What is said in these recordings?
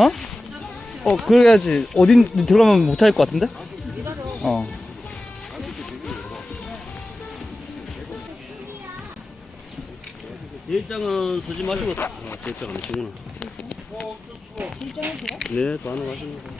어? 그래야지. 어딘 들어가면 못 찾을 것 같은데? 일장은 서지 마시고 일장 안 하시구나. 네, 또 하나 가십니다.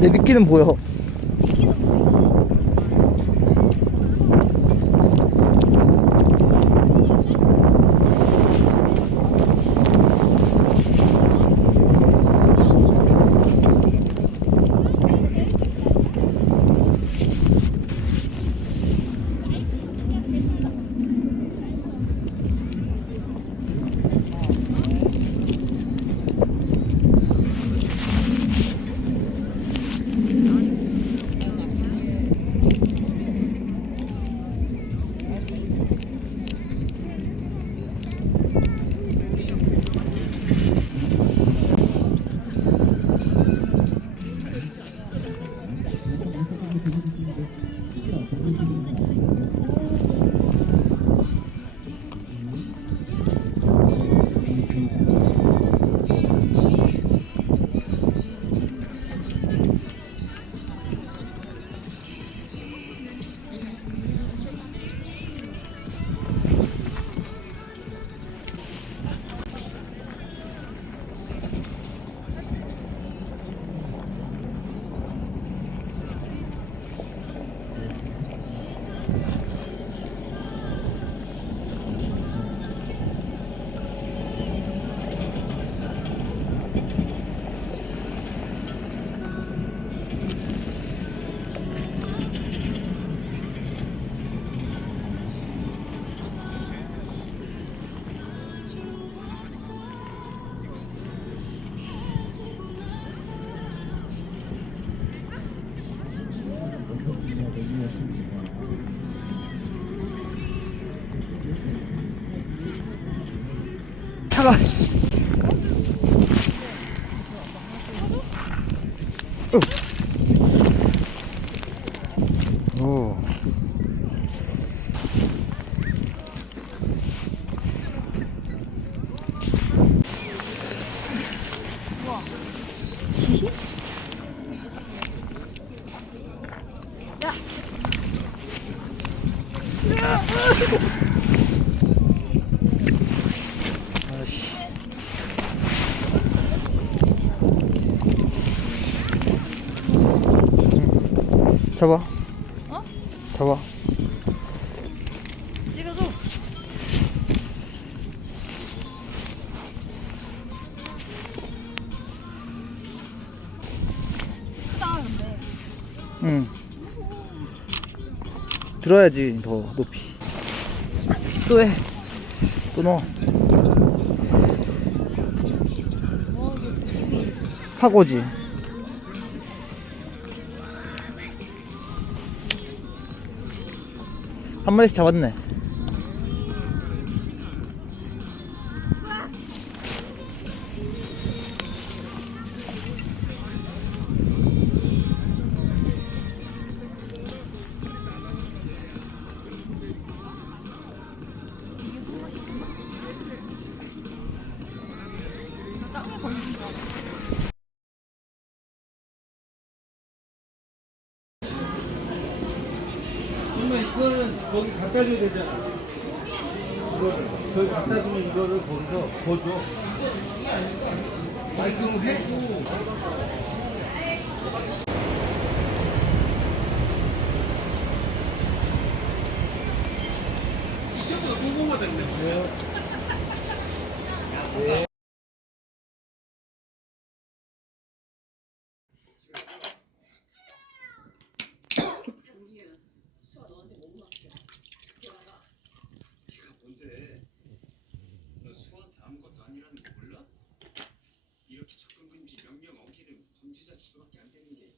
내 미끼는 보여. 차가. 오. 잡아. 어? 잡아. 찍어줘. 크다 근데. 응. 들어야지 더 높이. 또 해. 또 넣어. 파고지. 한 마리씩 잡았네. 땅에 걸린 줄 알았어. 그러면 이거는 거기 갖다 줘야 되잖아. 이거를 거기 갖다 주면 이거를 거기서 더 줘. 아니 그럼 해고. 뭔데? 너 수아한테 아무것도 아니라는 거 몰라? 이렇게 접근 금지 명령 어기는 범죄자 주소밖에 안 되는 게.